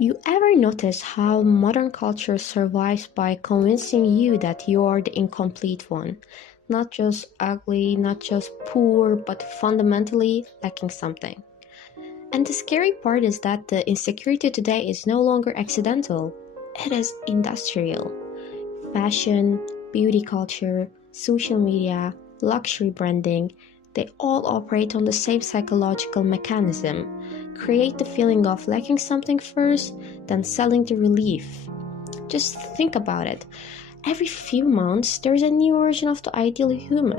You ever notice how modern culture survives by convincing you that you are the incomplete one? Not just ugly, not just poor, but fundamentally lacking something. And the scary part is that the insecurity today is no longer accidental, it is industrial. Fashion, beauty culture, social media, luxury branding, they all operate on the same psychological mechanism. Create the feeling of lacking something first, then selling the relief. Just think about it. Every few months, there's a new version of the ideal human.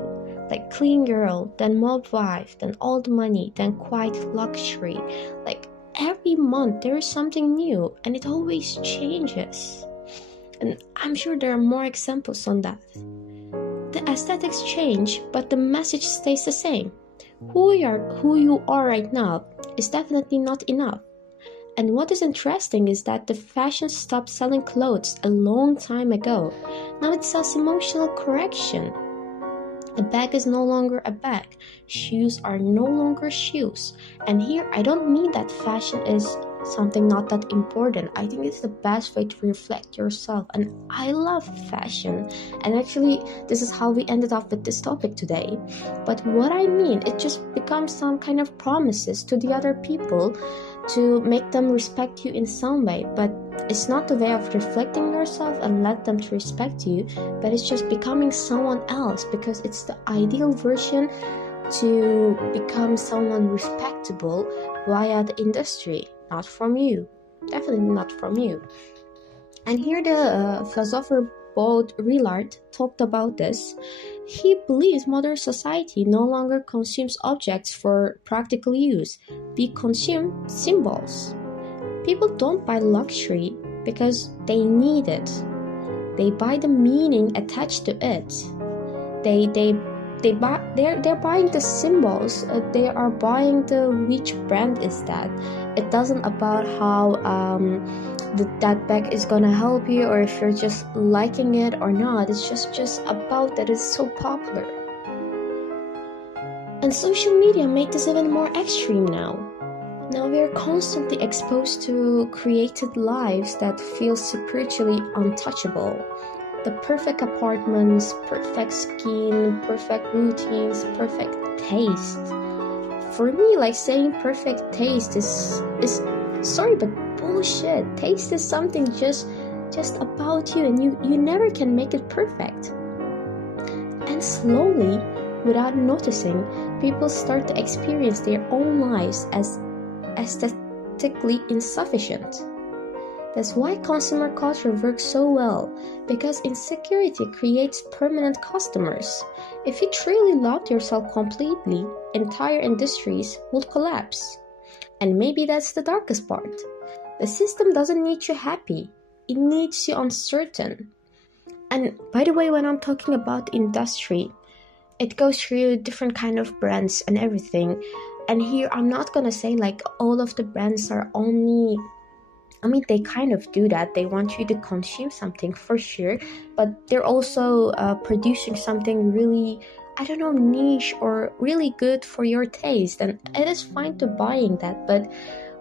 Like clean girl, then mob wife, then old money, then quiet luxury. Like every month, there is something new, and it always changes. And I'm sure there are more examples on that. The aesthetics change, but the message stays the same. Who you are right now is definitely not enough. And what is interesting is that the fashion stopped selling clothes a long time ago. Now it sells emotional correction. A bag is no longer a bag. Shoes are no longer shoes. And here I don't mean that fashion is something not that important. I think it's the best way to reflect yourself. And I love fashion. And actually, this is how we ended up with this topic today. But what I mean, it just becomes some kind of promises to the other people to make them respect you in some way. But it's not the way of reflecting yourself and let them to respect you, but it's just becoming someone else because it's the ideal version to become someone respectable via the industry, not from you. Definitely not from you. And here the philosopher Baudrillard talked about this. He believes modern society no longer consumes objects for practical use. We consume symbols. People don't buy luxury because they need it. They buy the meaning attached to it. They're buying the symbols. They are buying the which brand is that. It doesn't about how that bag is gonna help you or if you're just liking it or not. It's just about that it's so popular. And social media make this even more extreme now. Now we are constantly exposed to created lives that feel spiritually untouchable. The perfect apartments, perfect skin, perfect routines, perfect taste. For me, like saying perfect taste is sorry, but bullshit. Taste is something just about you, and you never can make it perfect. And slowly, without noticing, people start to experience their own lives as aesthetically insufficient. That's why consumer culture works so well, because insecurity creates permanent customers. If you truly loved yourself completely, entire industries would collapse. And maybe that's the darkest part. The system doesn't need you happy, it needs you uncertain. And by the way, when I'm talking about industry, it goes through different kind of brands and everything. And here I'm not gonna say like all of the brands are only, I mean, they kind of do that. They want you to consume something for sure, but they're also producing something really, I don't know, niche or really good for your taste. And it is fine to buying that. But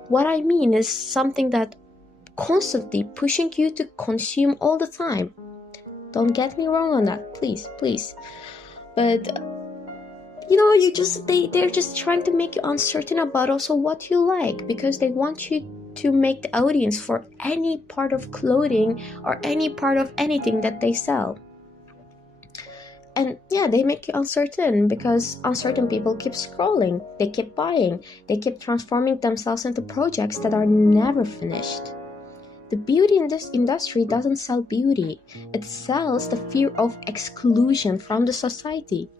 what I mean is something that constantly pushing you to consume all the time. Don't get me wrong on that, please. But they're just trying to make you uncertain about also what you like, because they want you to make the audience for any part of clothing or any part of anything that they sell. And yeah, they make you uncertain because uncertain people keep scrolling, they keep buying, they keep transforming themselves into projects that are never finished. The beauty in this industry doesn't sell beauty, it sells the fear of exclusion from the society.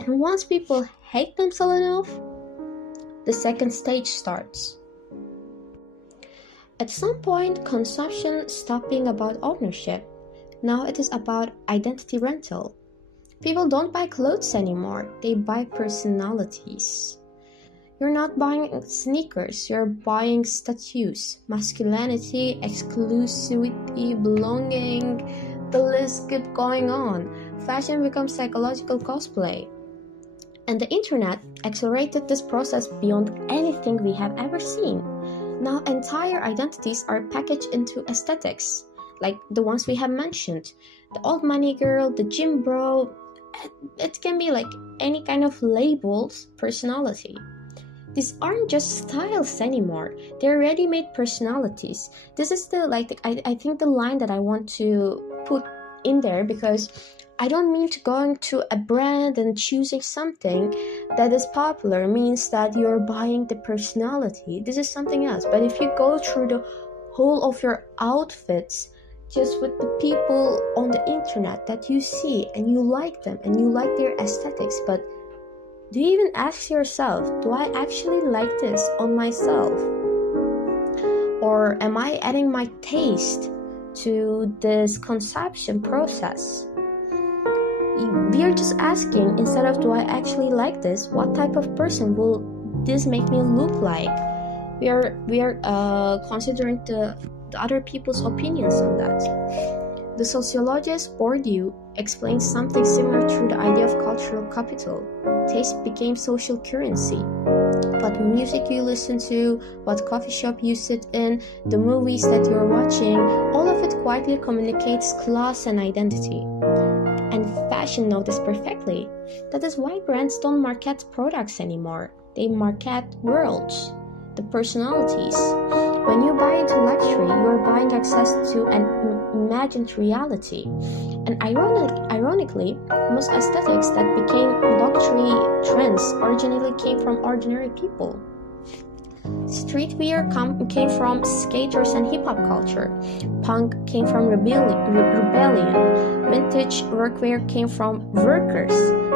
And once people hate themselves enough, the second stage starts. At some point, consumption stopped being about ownership. Now it is about identity rental. People don't buy clothes anymore, they buy personalities. You're not buying sneakers, you're buying statues, masculinity, exclusivity, belonging, the list keeps going on. Fashion becomes psychological cosplay. And the internet accelerated this process beyond anything we have ever seen. Now entire identities are packaged into aesthetics, like the ones we have mentioned. The old money girl, the gym bro, it can be like any kind of labeled personality. These aren't just styles anymore. They're ready-made personalities. This is I think the line that I want to put in there, because I don't mean to going to a brand and choosing something that is popular means that you're buying the personality. This is something else. But if you go through the whole of your outfits just with the people on the internet that you see and you like them and you like their aesthetics, but do you even ask yourself, do I actually like this on myself? Or am I adding my taste to this consumption process? We are just asking, instead of do I actually like this, what type of person will this make me look like? We are considering the other people's opinions on that. The sociologist Bourdieu explains something similar through the idea of cultural capital. Taste became social currency. What music you listen to, what coffee shop you sit in, the movies that you're watching, all of it quietly communicates class and identity. And fashion knows this perfectly. That is why brands don't market products anymore. They market worlds, the personalities. When you buy into luxury, you are buying access to an imagined reality. And ironically, most aesthetics that became luxury trends originally came from ordinary people. Streetwear came from skaters and hip-hop culture. Punk came from rebellion. Vintage workwear came from workers.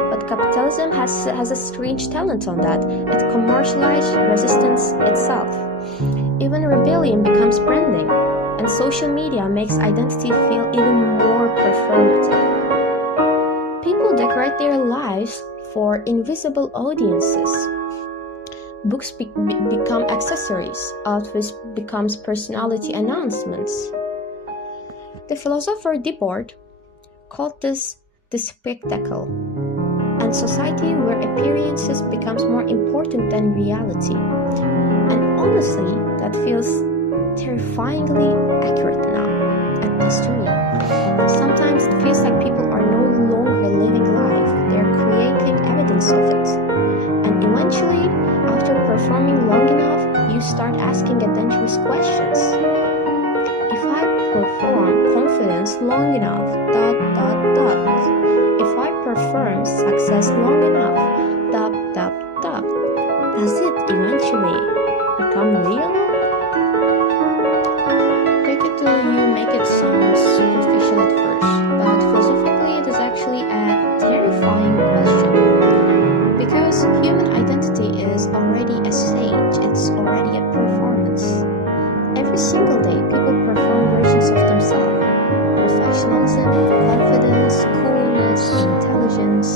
But capitalism has a strange talent on that. It commercialized resistance itself. Even rebellion becomes branding, and social media makes identity feel even more performative. People decorate their lives for invisible audiences. Books become accessories. Outfits becomes personality announcements. The philosopher Debord called this the spectacle, and society where appearances becomes more important than reality. And honestly, that feels terrifyingly accurate now at this time. Sometimes it feels like people are no longer living life, they're creating evidence of it. And eventually, after performing long enough, you start asking a dangerous questions. If I perform confidence long enough, if I perform success long enough, does it eventually become real? Take it till you make it sound superficial at first, but philosophically it is actually a terrifying question. Because human identity is already a stage, it's already a performance. Every single day, people perform versions of themselves. Professionalism, confidence, coolness, intelligence.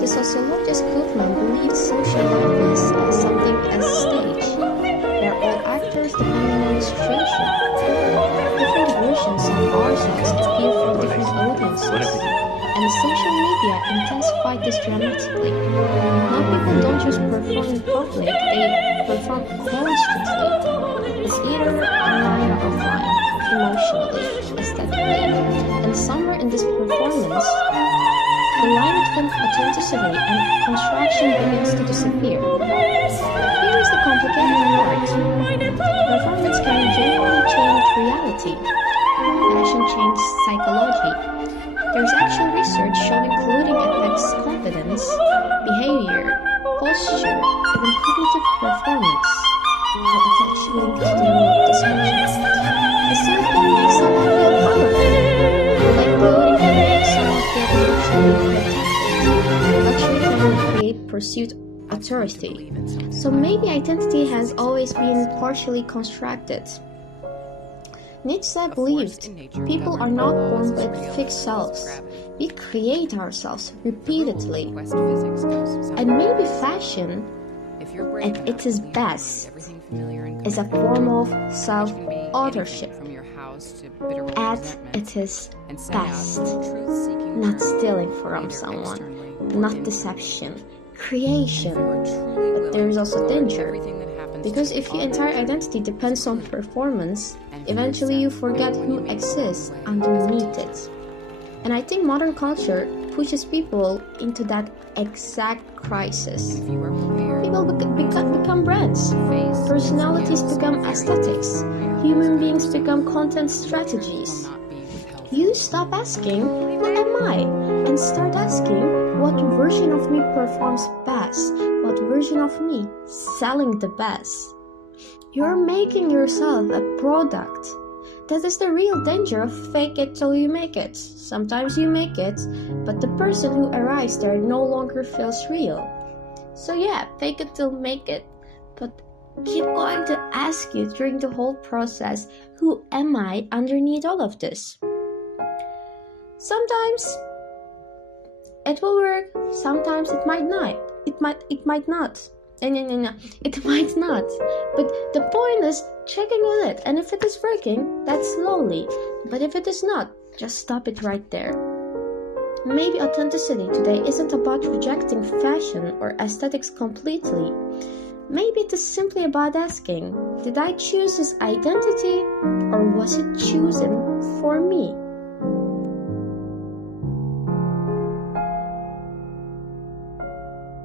The sociologist Goodman believes social life is something as a stage. We are all actors depending on the situation. Different versions of ourselves appeal for different audiences. And social media intensified this dramatically. Now people don't just perform in public, they perform constantly. It's either online or offline, emotionally, aesthetically. And somewhere in this performance, the line between authenticity and construction begins to disappear. Here is the complicated part. Performance can genuinely change reality. Fashion changes psychology. There's actual research showing clothing affects confidence, behavior, posture, even cognitive performance. How it's actually linked to discussion. The same can make someone feel powerful, like clothing can make someone feel emotionally protected. Luxury can create pursuit authority. So maybe identity has always been partially constructed. Nietzsche believed people are not born with fixed selves. We create ourselves repeatedly. And maybe fashion, at its best, is a form of self-authorship. At its best, not stealing from someone, not deception, creation, but there is also danger. Because if your entire identity depends on performance, eventually you forget who exists underneath it. And I think modern culture pushes people into that exact crisis. People become brands, personalities become aesthetics, human beings become content strategies. You stop asking, who am I? And start asking, what version of me performs best? What version of me selling the best? You're making yourself a product. That is the real danger of fake it till you make it. Sometimes you make it, but the person who arrives there no longer feels real. So yeah, fake it till make it, but keep going to ask you during the whole process, who am I underneath all of this? Sometimes it will work, sometimes it might not. It might not. No. It might not. But the point is checking on it. And if it is working, that's slowly. But if it is not, just stop it right there. Maybe authenticity today isn't about rejecting fashion or aesthetics completely. Maybe it is simply about asking, did I choose this identity or was it chosen for me?